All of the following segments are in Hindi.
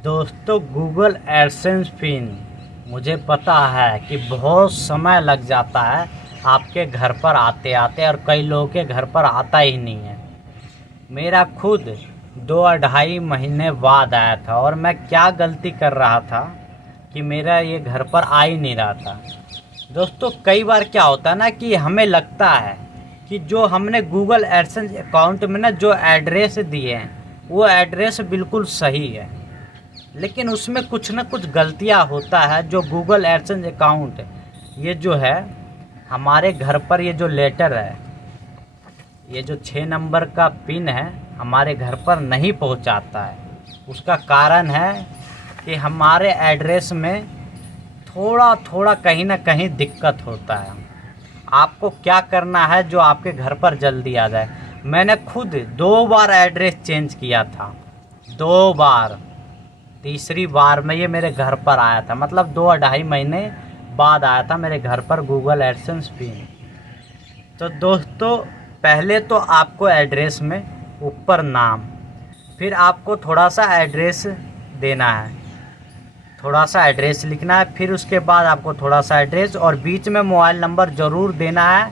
दोस्तों, गूगल एडसेंस पिन मुझे पता है कि बहुत समय लग जाता है आपके घर पर आते आते, और कई लोगों के घर पर आता ही नहीं है। मेरा खुद 2-2.5 महीने बाद आया था, और मैं क्या गलती कर रहा था कि मेरा ये घर पर आ ही नहीं रहा था। दोस्तों, कई बार क्या होता है ना कि हमें लगता है कि जो हमने गूगल एडसेंस अकाउंट में ना जो एड्रेस दिए हैं वो एड्रेस बिल्कुल सही है, लेकिन उसमें कुछ ना कुछ गलतियां होता है। जो गूगल एडसेंस अकाउंट ये जो है हमारे घर पर, ये जो लेटर है, ये जो 6 नंबर का पिन है हमारे घर पर नहीं पहुंचाता है। उसका कारण है कि हमारे एड्रेस में थोड़ा थोड़ा कहीं ना कहीं दिक्कत होता है। आपको क्या करना है जो आपके घर पर जल्दी आ जाए। मैंने खुद 2 बार एड्रेस चेंज किया था, 2 बार। तीसरी बार में ये मेरे घर पर आया था, मतलब 2-2.5 महीने बाद आया था मेरे घर पर गूगल एडसेंस पिन। तो दोस्तों, पहले तो आपको एड्रेस में ऊपर नाम, फिर आपको थोड़ा सा एड्रेस देना है, थोड़ा सा एड्रेस लिखना है, फिर उसके बाद आपको थोड़ा सा एड्रेस और बीच में मोबाइल नंबर ज़रूर देना है,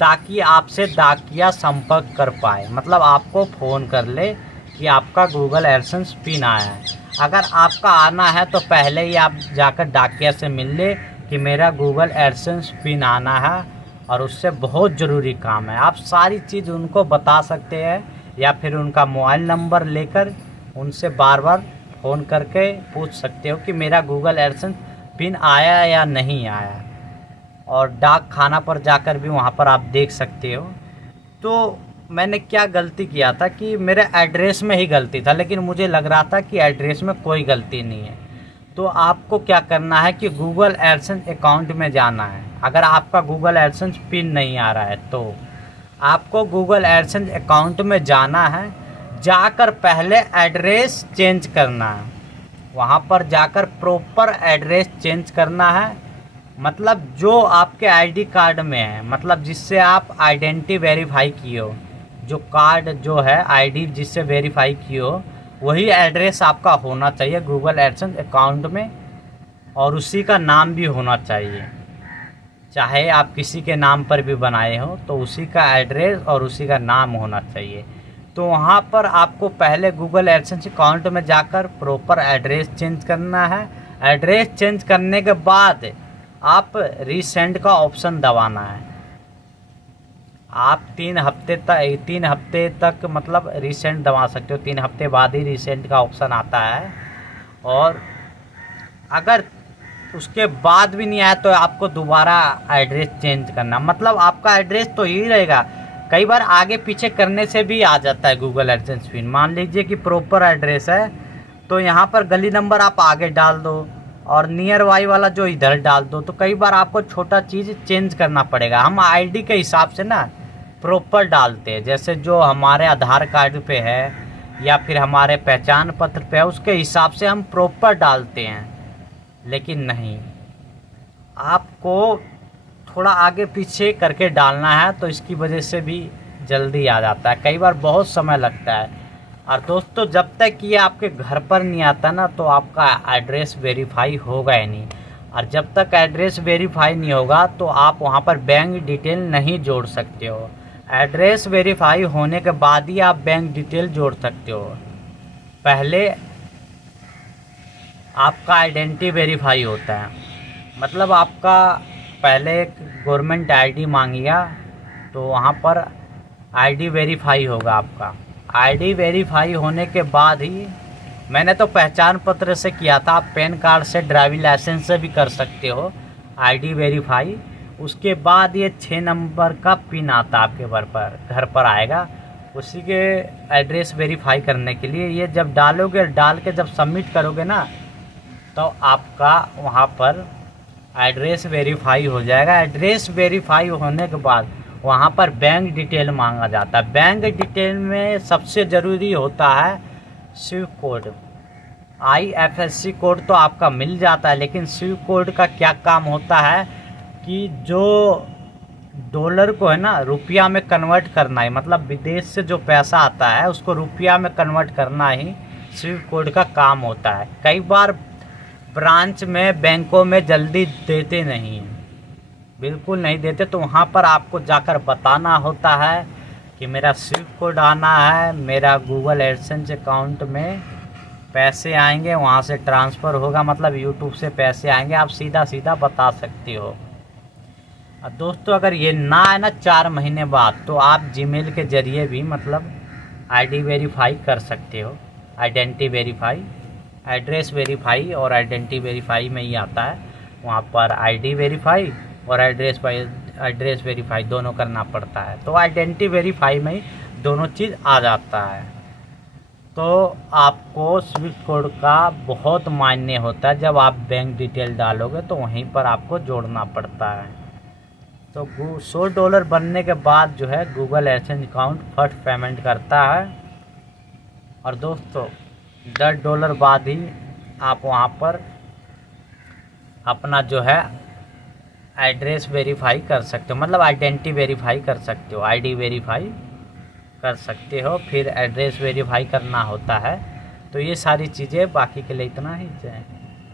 ताकि आपसे डाकिया संपर्क कर पाए, मतलब आपको फ़ोन कर ले कि आपका गूगल एडसेंस पिन आया है। अगर आपका आना है तो पहले ही आप जाकर डाकिया से मिल ले कि मेरा गूगल एडसेंस पिन आना है, और उससे बहुत ज़रूरी काम है। आप सारी चीज़ उनको बता सकते हैं, या फिर उनका मोबाइल नंबर लेकर उनसे बार बार फ़ोन करके पूछ सकते हो कि मेरा गूगल एडसेंस पिन आया या नहीं आया। और डाक खाना पर जाकर भी वहाँ पर आप देख सकते हो। तो मैंने क्या गलती किया था कि मेरे एड्रेस में ही गलती था, लेकिन मुझे लग रहा था कि एड्रेस में कोई गलती नहीं है। तो आपको क्या करना है कि गूगल एडसेंस अकाउंट में जाना है। अगर आपका गूगल एडसेंस पिन नहीं आ रहा है तो आपको गूगल एडसेंस अकाउंट में जाना है, जाकर पहले एड्रेस चेंज करना है। वहाँ पर जाकर प्रॉपर एड्रेस चेंज करना है, मतलब जो आपके आईडी कार्ड में है, मतलब जिससे आप आइडेंटिटी वेरीफाई किए हो, जो कार्ड जो है आईडी जिससे वेरीफाई किए हो, वही एड्रेस आपका होना चाहिए गूगल एडसेंस अकाउंट में, और उसी का नाम भी होना चाहिए। चाहे आप किसी के नाम पर भी बनाए हो तो उसी का एड्रेस और उसी का नाम होना चाहिए। तो वहाँ पर आपको पहले गूगल एडसेंस अकाउंट में जाकर प्रॉपर एड्रेस चेंज करना है। एड्रेस चेंज करने के बाद आप रीसेंड का ऑप्शन दबाना है। आप 3 हफ्ते तक मतलब रीसेंड दबा सकते हो। 3 हफ्ते बाद ही रीसेंड का ऑप्शन आता है, और अगर उसके बाद भी नहीं आया तो आपको दोबारा एड्रेस चेंज करना, मतलब आपका एड्रेस तो यही रहेगा। कई बार आगे पीछे करने से भी आ जाता है गूगल एडसेंस पिन। मान लीजिए कि प्रॉपर एड्रेस है तो यहाँ पर गली नंबर आप आगे डाल दो और नियर बाई वाला जो इधर डाल दो, तो कई बार आपको छोटा चीज़ चेंज करना पड़ेगा। हम आईडी के हिसाब से ना प्रॉपर डालते हैं, जैसे जो हमारे आधार कार्ड पे है या फिर हमारे पहचान पत्र पे है उसके हिसाब से हम प्रॉपर डालते हैं, लेकिन नहीं, आपको थोड़ा आगे पीछे करके डालना है, तो इसकी वजह से भी जल्दी आ जाता है। कई बार बहुत समय लगता है। और दोस्तों, जब तक ये आपके घर पर नहीं आता ना तो आपका एड्रेस वेरीफाई होगा ही नहीं। और जब तक एड्रेस वेरीफाई नहीं होगा तो आप वहाँ पर बैंक डिटेल नहीं जोड़ सकते हो। एड्रेस वेरीफाई होने के बाद ही आप बैंक डिटेल जोड़ सकते हो। पहले आपका आइडेंटिटी वेरीफाई होता है, मतलब आपका पहले एक गवर्नमेंट आईडी मांगेगा, तो वहाँ पर आईडी वेरीफाई होगा आपका। आईडी वेरीफाई होने के बाद ही, मैंने तो पहचान पत्र से किया था, आप पैन कार्ड से, ड्राइविंग लाइसेंस से भी कर सकते हो आईडी वेरीफाई। उसके बाद ये 6 नंबर का पिन आता है आपके घर पर आएगा, उसी के एड्रेस वेरीफाई करने के लिए। ये जब डालोगे, डाल के जब सबमिट करोगे ना, तो आपका वहाँ पर एड्रेस वेरीफाई हो जाएगा। एड्रेस वेरीफाई होने के बाद वहाँ पर बैंक डिटेल मांगा जाता है। बैंक डिटेल में सबसे ज़रूरी होता है स्विफ्ट कोड। IFSC कोड तो आपका मिल जाता है, लेकिन स्विफ्ट कोड का क्या काम होता है कि जो डॉलर को है ना रुपया में कन्वर्ट करना है, मतलब विदेश से जो पैसा आता है उसको रुपया में कन्वर्ट करना ही स्विफ्ट कोड का काम होता है। कई बार ब्रांच में, बैंकों में जल्दी देते नहीं हैं, बिल्कुल नहीं देते, तो वहाँ पर आपको जाकर बताना होता है कि मेरा स्विफ्ट कोड आना है, मेरा गूगल एडसेंस अकाउंट में पैसे आएंगे, वहाँ से ट्रांसफ़र होगा, मतलब यूट्यूब से पैसे आएंगे, आप सीधा सीधा बता सकते हो। और दोस्तों अगर ये ना है ना 4 महीने बाद, तो आप जीमेल के ज़रिए भी मतलब आईडी वेरीफाई कर सकते हो। आइडेंटिटी वेरीफाई, एड्रेस वेरीफाई और आइडेंटिटी वेरीफाई में ही आता है। वहाँ पर आईडी वेरीफाई और एड्रेस वेरीफाई दोनों करना पड़ता है, तो आइडेंटिटी वेरीफाई में ही दोनों चीज़ आ जाता है। तो आपको स्विफ्ट कोड का बहुत मायने होता है। जब आप बैंक डिटेल डालोगे तो वहीं पर आपको जोड़ना पड़ता है। तो $100 बनने के बाद जो है Google AdSense account first payment करता है। और दोस्तों $10 बाद ही आप वहाँ पर अपना जो है एड्रेस वेरीफाई कर सकते हो, मतलब आइडेंटिटी वेरीफाई कर सकते हो, आईडी वेरीफाई कर सकते हो, फिर एड्रेस वेरीफाई करना होता है। तो ये सारी चीज़ें, बाकी के लिए इतना ही।